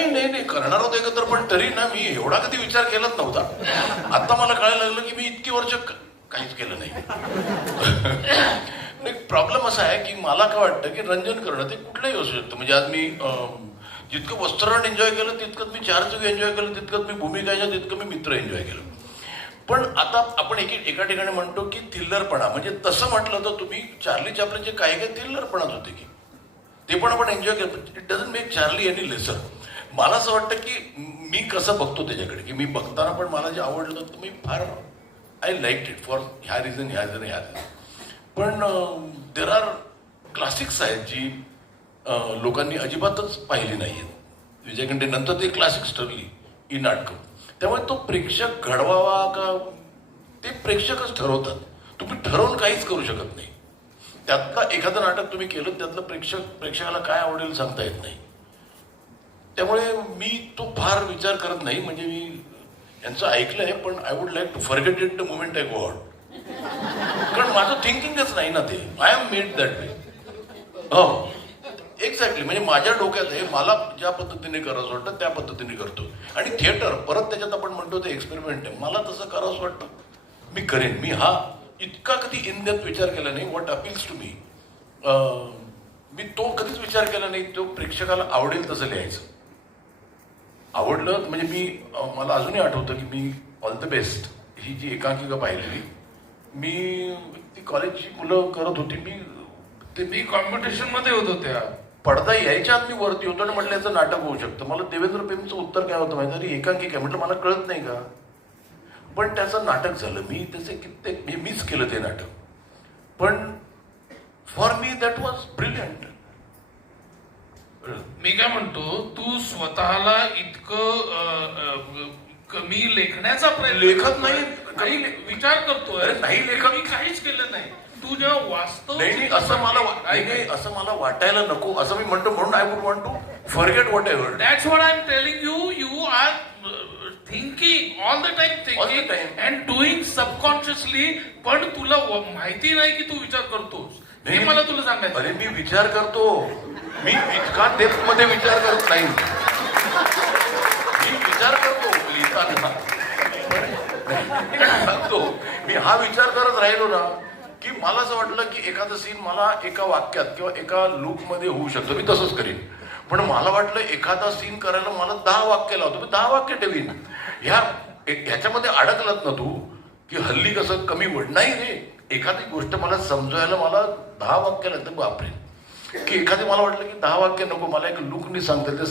नाही नाही नाही करणार होतो एकत्र, पण तरी ना मी एवढा कधी विचार केलाच नव्हता. आता मला कळायला लागलं की मी इतकी वर्ष काहीच केलं नाही. प्रॉब्लेम असा आहे की मला काय वाटतं की रंजन करणं ते कुठलंही असू शकतं. म्हणजे आज मी जितकं वस्त्रहरण एन्जॉय केलं तितकंच मी चारचौघ एन्जॉय केलं, तितकंच मी भूमिका एन्जॉय, तितकं मी मित्र एन्जॉय केलं. पण आता आपण एका ठिकाणी म्हणतो की थिल्लरपणा, म्हणजे तसं म्हटलं तर तुम्ही चार्ली चॅप्लिनचे काही काही थिल्लरपणाच होते की ते पण आपण एन्जॉय केलं. It doesn't make Charlie any lesser. मला असं वाटतं की मी कसं बघतो त्याच्याकडे, की मी बघताना पण मला जे आवडलं तर मी फार आय लाईक इट फॉर ह्या रिझन. पण देर आर क्लासिक्स आहेत जी लोकांनी अजिबातच पाहिली नाही आहेत. विजय खंडे नंतर ते क्लासिक्स ठरली ही नाटकं. त्यामुळे तो प्रेक्षक घडवावा का ते प्रेक्षकच ठरवतात. तुम्ही ठरवून काहीच करू शकत नाही. त्यातलं एखादं नाटक तुम्ही केलं त्यातलं प्रेक्षकाला काय आवडेल सांगता येत नाही. त्यामुळे मी तो फार विचार करत नाही. म्हणजे मी यांचं ऐकलंय, पण I would like to forget it the moment I go out. कारण माझं थिंकिंगच नाही ना ते. I am made that way. हो एक्झॅक्टली. म्हणजे माझ्या डोक्यात आहे, मला ज्या पद्धतीने करावंसं वाटतं त्या पद्धतीने करतो. आणि थिएटर परत त्याच्यात आपण म्हणतो ते एक्सपेरिमेंट आहे. मला तसं करावंसं वाटतं मी करेन. मी हा इतका कधी इन डेप्थ विचार केला नाही व्हॉट अपील्स टू मी. मी तो कधीच विचार केला नाही तो प्रेक्षकाला आवडेल तसं लिहायचं. आवडलं म्हणजे मी मला अजूनही आठवतं की मी ऑल द बेस्ट ही जी एकांकिका पाहिलेली, मी ती कॉलेजची मुलं करत होती. मी कॉम्पिटिशन मध्ये होतो त्या पडदा यायच्या आत मी वरती होतो आणि म्हटलं याचं नाटक होऊ शकतं. मला देवेंद्र पेमचं उत्तर काय होतं माहिती आहे, एकांकिका आहे. म्हटलं मला कळत नाही का. पण त्याचं नाटक झालं. मी त्याचे कित्येक मिस केलं ते नाटक. पण for me that was brilliant. मी काय म्हणतो, तू स्वतःला इतकं कमी लेखण्याचा प्रयत्न लेखत नाही, काही विचार करतोय. नाही लेखत. मी काहीच केलं नाही. तू जेव्हा वास्तव नाही असं मला वाटायला नको असं मी म्हणतो. म्हणून I would want to forget whatever. That's what I am telling you. You are thinking all the time, thinking and doing subconsciously. पण तुला माहिती नाही की तू विचार करतोस. हे मला तुला सांगायचं. अरे मी विचार करतो. मी इतका डेप्थ मध्ये विचार करत नाही. मी विचार करतो लिहिताना. सांगतो मी हा विचार करत राहिलो ना की मला असं वाटलं की एखादं सीन मला एका वाक्यात किंवा एका लूकमध्ये होऊ शकतं, मी तसंच करीन. पण मला वाटलं एखादा सीन करायला मला 10 वाक्य लावतो, मी 10 वाक्य ठेवीन. ह्याच्यामध्ये अडकलात ना तू की हल्ली कसं कमी वर्ड नाही रे. एखादी गोष्ट मला समजायला मला 10 वाक्य लागतं. बापरे. की एखादी मला वाटलं की 10 वाक्य नको, मला एक लूकनी सांगता ते